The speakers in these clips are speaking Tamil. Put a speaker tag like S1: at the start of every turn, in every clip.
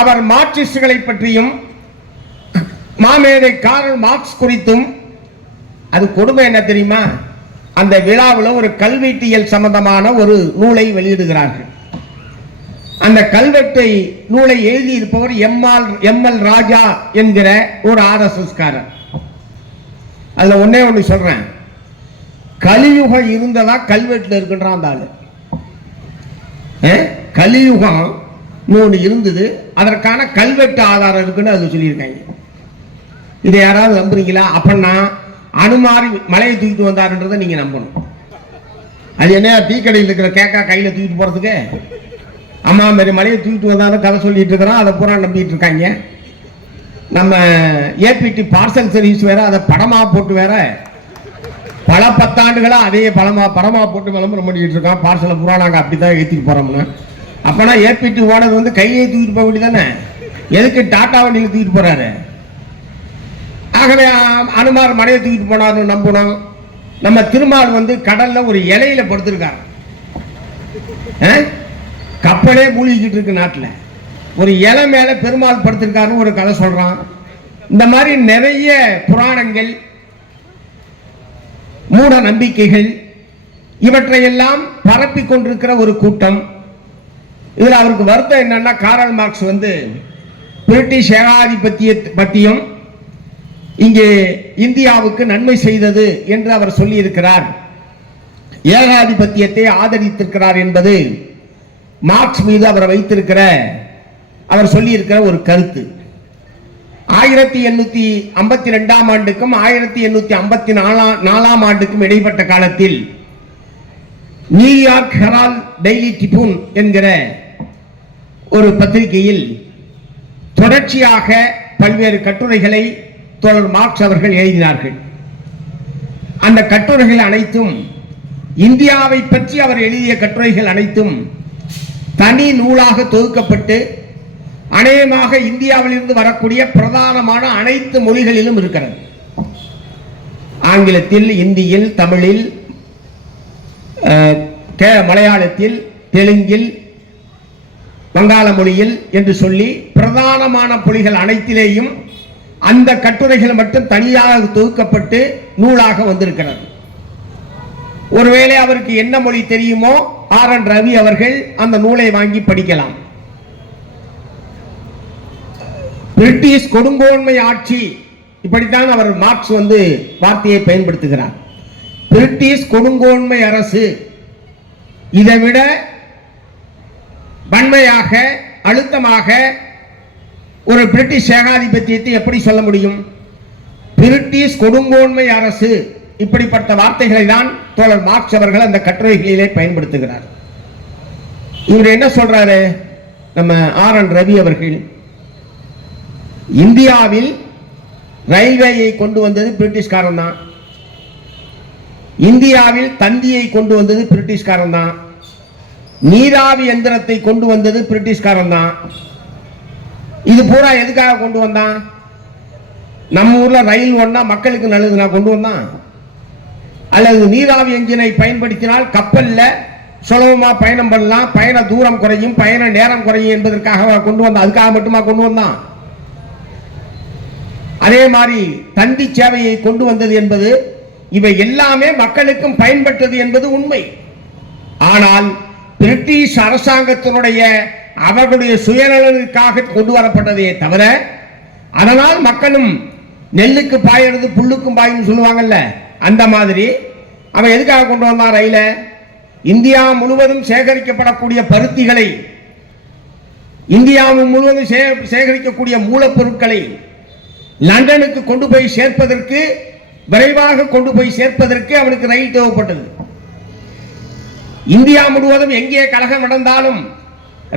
S1: அவர் மார்க்சிஸ்டுகளை பற்றியும் மாமேதை காரல் மார்க்ஸ் குறித்தும் அது கொடுமை என்ன தெரியுமா? அந்த விழாவில் ஒரு கல்வெட்டியல் சம்பந்தமான ஒரு நூலை வெளியிடுகிறார்கள். அந்த கல்வெட்டை நூலை எழுதியிருப்பவர் எம்ஆல் எம்எல் ராஜா என்கிற ஒரு ஆர்எஸ்எஸ்காரர். அதில் ஒன்னே ஒன்று ஒண்ணு சொல்றேன். கலியுகம் இருந்ததா கல்வெட்டில் இருக்குன்றான் அந்த ஆள். கலியுகம் ஒன்று இருந்தது. அதற்கான கல்வெட்டு ஆதாரம் இருக்குன்னு அது சொல்லியிருக்காங்க. இதை யாராவது நம்புறீங்களா? அப்படின்னா அனுமாரி மலையை தூக்கிட்டு வந்தாருன்றதை நீங்க நம்பணும். அது என்ன டீ கடையில் இருக்கிற கேக்கா கையில தூக்கிட்டு போறதுக்கு? அம்மா மாரி மலையை தூக்கிட்டு வந்தாலும் கதை சொல்லிட்டு இருக்கிறோம் அதை பூரா நம்பிட்டு இருக்காங்க. நம்ம ஏபிடி பார்சல் சர்வீஸ் வேற அதை படமா போட்டு வேற பல பத்தாண்டுகளா அதே படமா படமா போட்டு விளம்பரம் பண்ணிட்டு இருக்கோம் பார்சலை பூரா நாங்கள் அப்படி தான் ஏற்றிட்டு போறோம்னு. அப்பனா ஏபிடி ஓனர் வந்து கையை தூக்கிட்டு போக வேண்டியதானே எதுக்கு டாட்டா வண்டியில் தூக்கிட்டு போறாரு? ஆகவே அனுமார் மலையை தூக்கிட்டு போனார்னு நம்பணும் நம்ம திருமால் வந்து கடல்ல ஒரு இலையில படுத்திருக்காரு. ஆ? கப்பலே மூழ்கிக்கிட்டு இருக்கு நாட்டில். ஒரு இலை மேல பெருமாள் படுத்திருக்காருன்னு ஒரு கதை சொல்றான். இந்த மாதிரி நிறைய புராணங்கள் மூட நம்பிக்கைகள் இவற்றையெல்லாம் பரப்பி கொண்டிருக்கிற ஒரு கூட்டம். இதில் அவருக்கு வருத்தம் என்னன்னா காரல் மார்க்ஸ் வந்து பிரிட்டிஷ் ஏகாதிபத்திய பற்றியும் இங்கே இந்தியாவுக்கு நன்மை செய்தது என்று அவர் சொல்லியிருக்கிறார். ஏகாதிபத்தியத்தை ஆதரித்திருக்கிறார் என்பது மார்க்ஸ் மீது அவர் வைத்திருக்கிற அவர் சொல்லியிருக்கிற ஒரு கருத்து. ஆயிரத்தி எண்ணூத்தி ஐம்பத்தி ரெண்டாம் ஆண்டுக்கும் ஆயிரத்தி எண்ணூத்தி ஐம்பத்தி நாலாம் நாலாம் ஆண்டுக்கும் இடைப்பட்ட காலத்தில் நியூயார்க் ஹெரால்ட் டெய்லி டிபூன் என்கிற ஒரு பத்திரிகையில் தொடர்ச்சியாக பல்வேறு கட்டுரைகளை தோழர் மார்க்ஸ் அவர்கள் எழுதினார்கள். அந்த கட்டுரைகள் அனைத்தும் இந்தியாவை பற்றி அவர் எழுதிய கட்டுரைகள் அனைத்தும் தனி நூலாக தொகுக்கப்பட்டு அநேகமாக இந்தியாவிலிருந்து வரக்கூடிய பிரதானமான அனைத்து மொழிகளிலும் இருக்கிறது. ஆங்கிலத்தில் இந்தியில் தமிழில் மலையாளத்தில் தெலுங்கில் வங்காள மொழியில் என்று சொல்லி பிரதானமான மொழிகள் அனைத்திலேயும் அந்த கட்டுரைகள் மட்டும் தனியாக தொகுக்கப்பட்டு நூலாக வந்திருக்கிறது. ஒருவேளை அவருக்கு என்ன மொழி தெரியுமோ ஆர் என் ரவி அவர்கள் அந்த நூலை வாங்கி படிக்கலாம். பிரிட்டிஷ் கொடுங்கோன்மை ஆட்சி இப்படித்தான் அவர் மார்க்ஸ் வந்து வார்த்தையை பயன்படுத்துகிறார். பிரிட்டிஷ் கொடுங்கோன்மை அரசு இதை விட வன்மையாக அழுத்தமாக ஒரு பிரிட்டிஷ் ஏகாதிபத்தியத்தை எப்படி சொல்ல முடியும்? பிரிட்டிஷ் கொடுங்கோன்மை அரசு இப்படிப்பட்ட வார்த்தைகளை தான் தோழர் மார்க்ஸ் அவர்கள் அந்த கட்டுரைகளிலே பயன்படுத்துகிறார். இவர் என்ன சொல்றாரு? நம்ம ஆர் என் ரவி அவர்கள் இந்தியாவில் ரயில்வேயை கொண்டு வந்தது பிரிட்டிஷ்காரன் தான் இந்தியாவில் தந்தியை கொண்டு வந்தது பிரிட்டிஷ்காரன் தான் நீராவி எந்திரத்தை கொண்டு வந்தது பிரிட்டிஷ்காரன் தான் இது பூரா எதுக்காக கொண்டு வந்தான்? நம்ம ஊர்ல ரயில் ஒண்ணா மக்களுக்கு நல்லது நான் கொண்டு வந்தான். அல்லது நீராவி என்ஜினை பயன்படுத்தினால் கப்பலில் சுலபமாக பயணம் பண்ணலாம். பயண தூரம் குறையும் பயண நேரம் குறையும் என்பதற்காக கொண்டு வந்தான். அதுக்காக மட்டுமா கொண்டு வந்தான்? அதே மாதிரி தந்தி சேவையை கொண்டு வந்தது என்பது இவை எல்லாமே மக்களுக்கும் பயன்பட்டது என்பது உண்மை. ஆனால் பிரிட்டிஷ் அரசாங்கத்தினுடைய அவர்களுடைய சுயநலனுக்காக கொண்டு வரப்பட்டதே தவிர அதனால் மக்களும் நெல்லுக்கு பாயிறது புல்லுக்கும் பாயும் சொல்லுவாங்கல்ல அந்த மாதிரி அவன் எதுக்காக கொண்டு வந்தான் ரயில? இந்தியா முழுவதும் சேகரிக்கப்படக்கூடிய பருத்திகளை இந்தியாவும் முழுவதும் சே- சேகரிக்கக்கூடிய மூலப்பொருட்களை லண்டனுக்கு கொண்டு போய் சேர்ப்பதற்கு விரைவாக கொண்டு போய் சேர்ப்பதற்கு அவனுக்கு ரயில் தேவைப்பட்டது. இந்தியா முழுவதும் எங்கே கலகம் நடந்தாலும்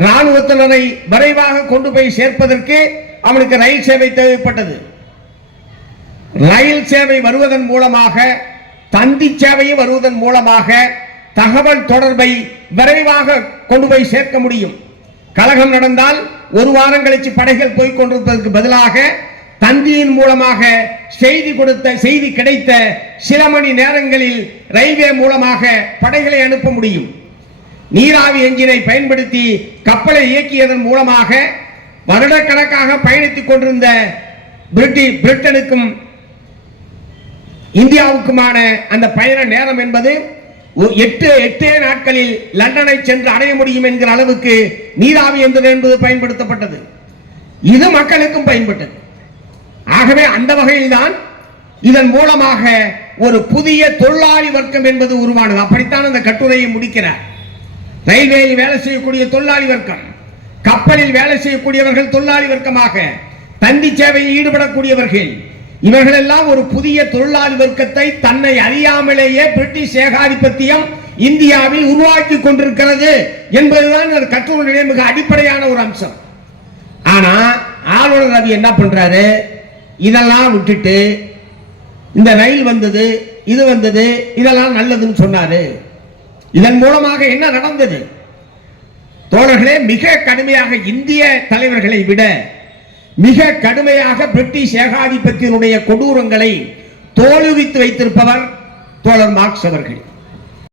S1: ராணுவத்தினரை விரைவாக கொண்டு போய் சேர்ப்பதற்கு அவனுக்கு ரயில் சேவை தேவைப்பட்டது. ரயில் சேவை வருவதன் மூலமாக தந்தி சேவையும் வருவதன் மூலமாக தகவல் தொடர்பை விரைவாக கொண்டு போய் சேர்க்க முடியும். கலகம் நடந்தால் ஒரு வாரம் கழிச்சு படைகள் போய் கொண்டிருப்பதற்கு பதிலாக தந்தியின் மூலமாக செய்தி கொடுத்த செய்தி கிடைத்த சில மணி நேரங்களில் ரயில்வே மூலமாக படைகளை அனுப்ப முடியும். நீராவி என்ஜினை பயன்படுத்தி கப்பலை இயக்கியதன் மூலமாக வருடக்கணக்காக பயணித்துக் கொண்டிருந்த பிரிட்டி பிரிட்டனுக்கும் இந்தியாவுக்குமான அந்த பயண நேரம் என்பது எட்டு எட்டே நாட்களில் லண்டனை சென்று அடைய முடியும் என்கிற அளவுக்கு நீராவி எந்திரம் என்பது பயன்படுத்தப்பட்டது. இது மக்களுக்கும் பயன்பட்டது. ஆகவே அந்த வகையில்தான் இதன் மூலமாக ஒரு புதிய தொழிலாளி வர்க்கம் என்பது உருவானது. அப்படித்தான் அந்த கட்டுரையை முடிக்கிறார். ரயில்வேயில் வேலை செய்யக்கூடிய தொழிலாளி வர்க்கம் கப்பலில் வேலை செய்யக்கூடியவர்கள் தொழிலாளி வர்க்கமாக தந்தி சேவையில் ஈடுபடக்கூடியவர்கள் இவர்கள் எல்லாம் ஒரு புதிய தொழிலாளி வர்க்கத்தை தன்னை அறியாமலேயே பிரிட்டிஷ் ஏகாதிபத்தியம் இந்தியாவில் உருவாக்கி கொண்டிருக்கிறது என்பதுதான் இந்த கட்டுரையுடைய மிக அடிப்படையான ஒரு அம்சம். ஆனா ஆளுநர் ரவி என்ன பண்றாரு? இதெல்லாம் விட்டுட்டு இந்த ரயில் வந்தது இது வந்தது இதெல்லாம் நல்லதுன்னு சொன்னாரு. இதன் மூலமாக என்ன நடந்தது? தோழர்களே மிக கடுமையாக இந்திய தலைவர்களை விட மிக கடுமையாக பிரிட்டிஷ் ஏகாதிபத்தியனுடைய கொடூரங்களை தோல்வித்து வைத்திருப்பவர் தோழர் மார்க்ஸ் அவர்கள்.